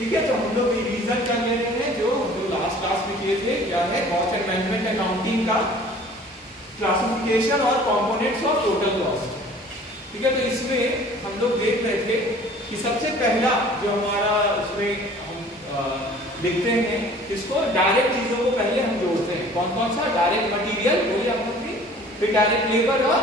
ठीक है, तो हम लोग रिवीजन कर ले रहे हैं जो लास्ट क्लास में किए थे। क्या है कॉस्ट एंड मैनेजमेंट अकाउंटिंग का क्लासिफिकेशन और कंपोनेंट्स ऑफ टोटल कॉस्ट। ठीक है, तो इसमें हम लोग देख रहे थे कि सबसे पहला जो हमारा उसमें हम देखते हैं इसको डायरेक्ट चीजों को पहले हम जोड़ते हैं। कौन कौन सा? डायरेक्ट मटेरियल बोलिए आप लोग, फिर डायरेक्ट लेबर और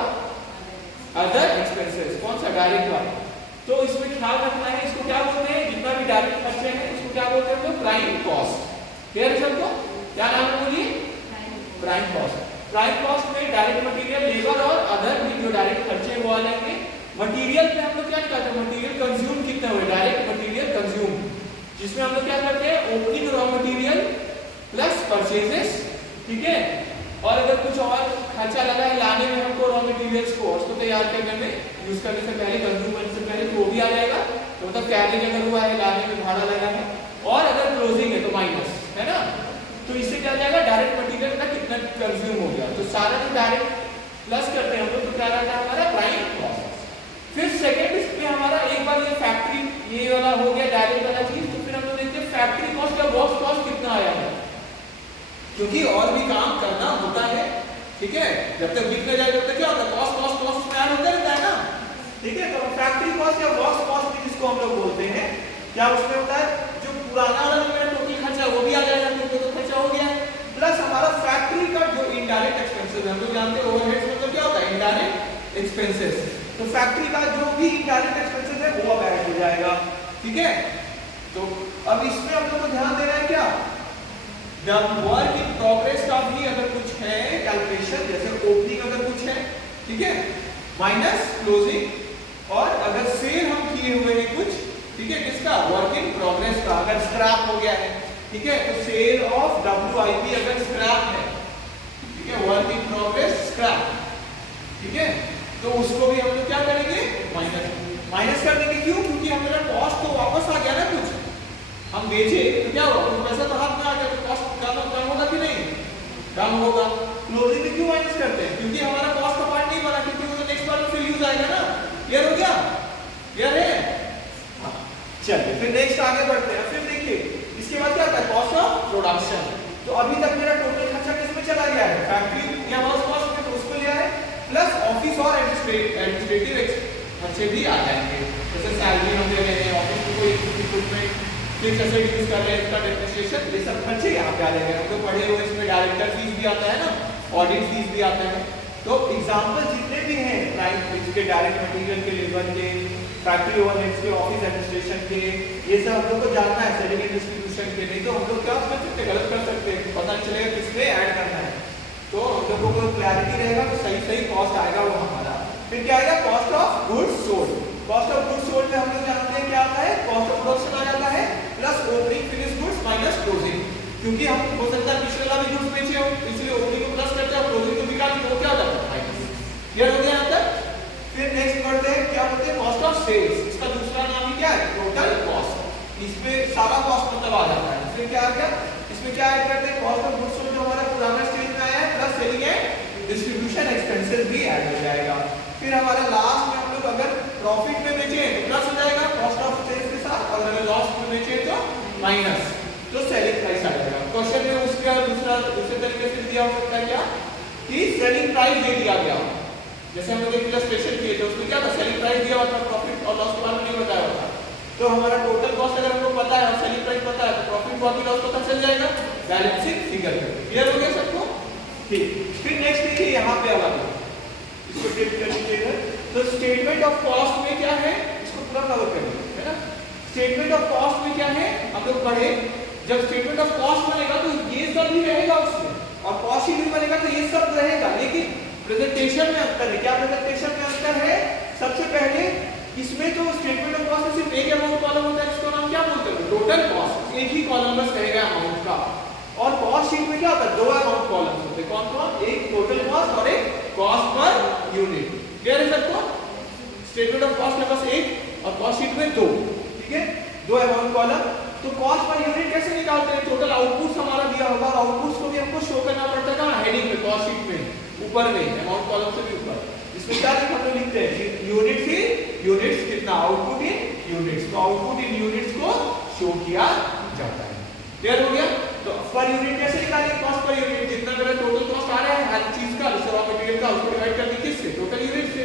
अदर एक्सपेंसेस। कौन सा? डायरेक्ट वाला। तो इसमें ख्याल रखना है, इसको क्या बोलते हैं? जितना भी डायरेक्ट खर्चे हैं इसको क्या बोलते हैं? तो प्राइम कॉस्ट। क्लियर है सबको? क्या नाम है बोलिए? Prime cost. प्राइम कॉस्ट में डायरेक्ट मटेरियल, लेबर और अदर भी जो डायरेक्ट खर्चे वो आ जाएंगे। मटेरियल में हम लोग क्या करते हैं? मटेरियल कंज्यूम कितना हुआ? डायरेक्ट मटेरियल कंज्यूम, जिसमें हम लोग क्या करते हैं? Opening raw material plus purchases. ठीक है, और अगर कुछ और खर्चा लगा है लाने में हमको रॉ मटेरियल्स को उसको तैयार करने में, यूज करने से पहले, कंज्यूम करने से पहले, तो वो भी आ जाएगा। तो मतलब कैरिंग अगर हुआ है, लाने में भाड़ा लगा है, और अगर क्लोजिंग है तो माइनस, है ना। तो इससे क्या जाएगा? डायरेक्ट मटेरियल का कितना कंज्यूम हो गया। तो सारा जो डायरेक्ट प्लस करते हैं हम लोग, तो क्या रहता है हमारा? Prime cost. फिर सेकेंड इसमें हमारा एक बार ये फैक्ट्री ये वाला हो गया डायरेक्ट वाला चीज। तो फिर हम लोग देखते हैं फैक्ट्री कॉस्ट या वर्क्स कॉस्ट कितना आया है, क्योंकि और भी काम करना होता है। ठीक है, जब तक बिक न जाए तब तक क्या होता है? कॉस्ट कॉस्ट कॉस्ट में ऐड होता रहता है ना। ठीक है, तो फैक्ट्री कॉस्ट या वर्क्स कॉस्ट जिसको हम लोग बोलते हैं, क्या उसमें होता है? जो पुराना वाला मेरा टोटल खर्चा वो भी आ जाएगा, क्योंकि तो खर्चा हो गया, प्लस हमारा फैक्ट्री का जो इनडायरेक्ट एक्सपेंसेस है, हम लोग जानते हैं ओवरहेड्स मतलब क्या होता है? Indirect expenses. तो फैक्ट्री का जो भी इनडायरेक्ट एक्सपेंसेस है वो अब ऐड हो जाएगा। ठीक है, तो अब इसमें हम लोग को ध्यान देना है क्या? वर्क इन प्रोग्रेस का भी अगर कुछ है कैलकुलेशन, जैसे ओपनिंग अगर कुछ है, ठीक है, माइनस क्लोजिंग, और अगर सेल हम किए हुए हैं कुछ, ठीक है, किसका? वर्क इन प्रोग्रेस का। अगर स्क्रैप हो गया है, ठीक है, तो सेल ऑफ WIP अगर स्क्रैप है, ठीक है, वर्क इन प्रोग्रेस स्क्रैप, ठीक है, तो उसको भी हम लोग क्या करेंगे? माइनस कर देंगे। क्यों? क्योंकि हमारा कॉस्ट तो वापस आ गया ना, कुछ हम बेचे तो क्या होगा? कुछ पैसा तो हाथ में आ गया, तो कॉस्ट कम होगा कि नहीं? कम होगा। क्लोजिंग में क्यों माइनस करते हैं? क्योंकि हमारा कॉस्ट का पार्ट नहीं बना, क्योंकि वो तो नेक्स्ट बार में फिर यूज आएगा ना। क्लियर हो गया? क्लियर है? चलिए फिर नेक्स्ट आगे बढ़ते हैं। फिर देखिए इसके बाद क्या आता है? Cost of production. तो अभी तक मेरा टोटल खर्चा किसमें चला गया है? फैक्ट्री या वर्क्स कॉस्ट में, तो उसको लिया है, प्लस ऑफिस और एडमिनिस्ट्रेटिव खर्चे भी आ जाएंगे। जैसे सैलरी हम दे रहे हैं, ऑफिस को कोई इक्विपमेंट फिक्स एसेट यूज कर रहे हैं, इसका डेप्रिसिएशन, ये सब खर्चे यहाँ पे आ जाएंगे। हम तो पढ़े हुए, इसमें डायरेक्टर फीस भी आता है ना, ऑडिट फीस भी आता है। तो एग्जांपल जितने भी हैं प्राइम इसके डायरेक्ट मटेरियल के, लेबर के, फैक्ट्री ओवरहेड्स के, ऑफिस एडमिनिस्ट्रेशन के, ये सब हम लोग को जानना है। सेलिंग एंड डिस्ट्रीब्यूशन के, नहीं तो हम लोग क्या कर सकते? गलत कर सकते हैं, पता नहीं चलेगा किसमें ऐड करना है। तो हम लोगों को क्लैरिटी रहेगा तो सही कॉस्ट आएगा वो हमारा। फिर क्या आएगा? Cost of goods sold. Cost of goods sold में हम लोग जानते हैं क्या आता है? कॉस्ट ऑफ प्रोडक्शन आ जाता है, plus opening finish goods minus closing. क्योंकि हम हो सकता है पिछले वाला भी गुड्स बेचे हो, इसलिए ओपनिंग को प्लस करते हैं, क्लोजिंग को बिका दी, तो क्या हो जाता है? माइनस। क्लियर हो गया यहाँ तक? फिर नेक्स्ट बढ़ते हैं, क्या बोलते हैं? Cost of sales. इसका दूसरा नाम ही क्या है? Total cost. इसमें सारा कॉस्ट मतलब आ जाता है। फिर क्या आ गया? इसमें क्या ऐड करते हैं? कॉस्ट ऑफ गुड्स सोल्ड जो हमारा पुराना स्टेज में आया है, plus selling and distribution expenses भी ऐड हो जाएगा। फिर हमारा लास्ट में हम लोग अगर प्रॉफिट में बेचे तो प्लस हो जाएगा कॉस्ट ऑफ सेल्स के साथ, और अगर लॉस में बेचे तो माइनस, तो सेलिंग प्राइस आ जाएगा। क्वेश्चन में उसका दूसरे तरीके से दिया हो सकता है क्या कि सेलिंग प्राइस दे दिया गया, जैसे हम लोग एक इलस्ट्रेशन किए थे उसमें क्या था? सेलिंग प्राइस दिया हुआ था, प्रॉफिट और लॉस के बारे में नहीं बताया होता। तो हमारा टोटल कॉस्ट अगर हमको पता है और सेलिंग प्राइस पता है, तो प्रॉफिट और लॉस पता चल जाएगा बैलेंसिंग फिगर में। क्लियर हो गया सबको? ठीक। फिर नेक्स्ट देखिए यहाँ पे आवाज इसको टेक कर लीजिएगा। तो स्टेटमेंट ऑफ कॉस्ट में क्या है? इसको पूरा कवर करेंगे, है ना। स्टेटमेंट ऑफ कॉस्ट में क्या है हम लोग पढ़े? जब स्टेटमेंट ऑफ कॉस्ट बनेगा तो ये सब भी रहेगा उसमें, और कॉस्ट शीट भी बनेगा तो ये सब रहेगा, लेकिन प्रेजेंटेशन में अंतर है। क्या प्रेजेंटेशन में अंतर है? सबसे पहले इसमें तो स्टेटमेंट ऑफ कॉस्ट में सिर्फ एक अमाउंट कॉलम होता है, इसको नाम क्या बोलते हैं? Total cost. एक ही कॉलम बस रहेगा अमाउंट का। और कॉस्ट शीट में क्या होता है? दो अमाउंट कॉलम्स होते हैं। कौन कौन? एक टोटल कॉस्ट और एक कॉस्ट पर यूनिट। क्लियर है सबको? स्टेटमेंट ऑफ कॉस्ट में बस एक और कॉस्ट शीट में दो, ठीक है, दो अमाउंट कॉलम। तो कॉस्ट पर यूनिट कैसे निकालते हैं? टोटल आउटपुट हमारा दिया होगा, आउटपुट्स को भी हमको शो करना पड़ता है कहां? हेडिंग में, कॉस्ट शीट में, ऊपर में, अमाउंट कॉलम से भी ऊपर। इसमें क्या हम लोग लिखते हैं? यूनिट्स कितना, आउटपुट इन यूनिट्स। तो आउटपुट इन यूनिट्स को शो किया जाता है। क्लियर हो गया? तो पर यूनिट कैसे निकालेंगे? कॉस्ट पर यूनिट, जितना मेरा टोटल कॉस्ट आ रहा है हर चीज का, रॉ मटेरियल का, उसको डिवाइड कर दी किससे? टोटल यूनिट से।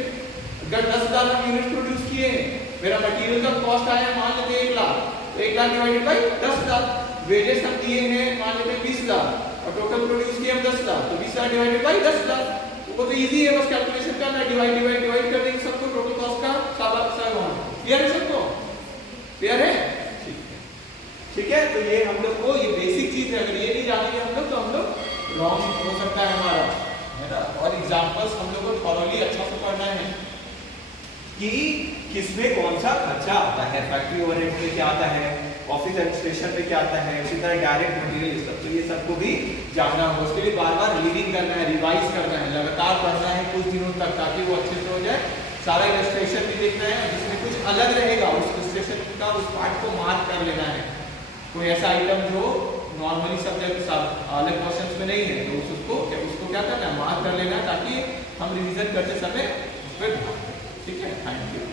अगर 10,000 हम यूनिट प्रोड्यूस किए हैं, मेरा मटेरियल का कॉस्ट आया है मान लेते हैं 1 लाख, तो 1 लाख डिवाइडेड बाय 10,000, वेजेस हम दिए हैं मान लेते हैं 20 लाख और टोटल प्रोड्यूस किए हम 10 लाख, तो 20 लाख डिवाइडेड बाय 10 लाख। वो तो इजी है, बस कैलकुलेशन करना, डिवाइड कर देंगे सबको, टोटल कॉस्ट का सब अमाउंट। क्लियर है सबको? क्लियर है? ठीक है, तो ये हम लोग को ये बेसिक चीज है, अगर ये नहीं जानेंगे हम लोग तो हम लोग रॉन्ग हो सकता है हमारा, है ना। और एग्जांपल्स हम लोग को थॉरोली अच्छा से पढ़ना है कि किसमें कौन सा खर्चा आता है, फैक्ट्री ओवरहेड में क्या आता है, ऑफिस एडमिनिस्ट्रेशन में क्या आता है, उसी तरह डायरेक्ट मटेरियल सब, तो ये सबको भी जानना होगा। उसके लिए बार बार रीडिंग करना है, रिवाइज करना है, लगातार पढ़ना है कुछ दिनों तक, ताकि वो अच्छे से हो जाए। सारा इलस्ट्रेशन भी देखना है, जिसमें कुछ अलग रहेगा उस इलस्ट्रेशन का उस पार्ट को मार्क कर लेना है। कोई ऐसा आइटम जो नॉर्मली सब्जेक्ट अलग क्वेश्चंस में नहीं है तो उसको क्या करना है, मार्क कर लेना, ताकि हम रिवीजन करते समय उस पर ध्यान दें। ठीक है, थैंक यू।